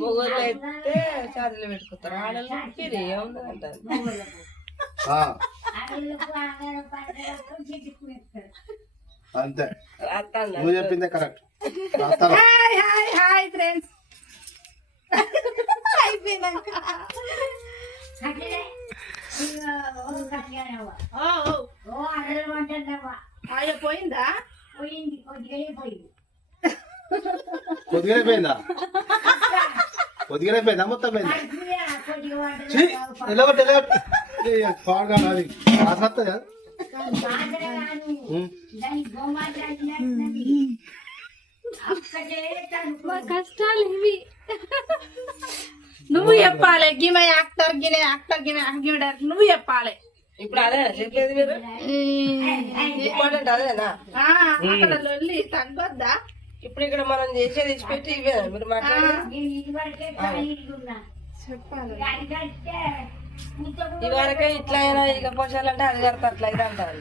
మొగోళ్ళు అయితే ఛార్జీలు పెట్టుకుంటారు ఆడలకి ఏముందంటారు అంతే నువ్వు చెప్పిందే కరెక్ట్. హాయ్ ఫ్రెండ్స్ అయిపోయినాక పోయిందా? కొద్దిగానే పోయిందా? కొద్దిగానే పోయిందా? మొత్తం పోయిందా? ఎలాగొట్టి పాడుగా అది వస్తుంది కదా. కష్టాలు ఇవి. నువ్వు చెప్పాలి. గిమె యాక్టర్ గినే యాక్టర్ గిమె గిమె డైరెక్టర్ నువ్వు చెప్పాలి. ఇప్పుడు అదే చెప్పలేదు మీరు ఇంపార్టెంట్ అదేనా? అక్కడ లొల్లి తగ్గొద్దా? ఇప్పుడు ఇక్కడ మనం చేసేది ఇచ్చిపెట్టి ఇవే మీరు మాట్లాడాలి. చెప్పాలి. ఇవరకే ఇట్లా అయినా ఇక పోషాలంటే అది కడతా అట్లా అయితే అంటారు.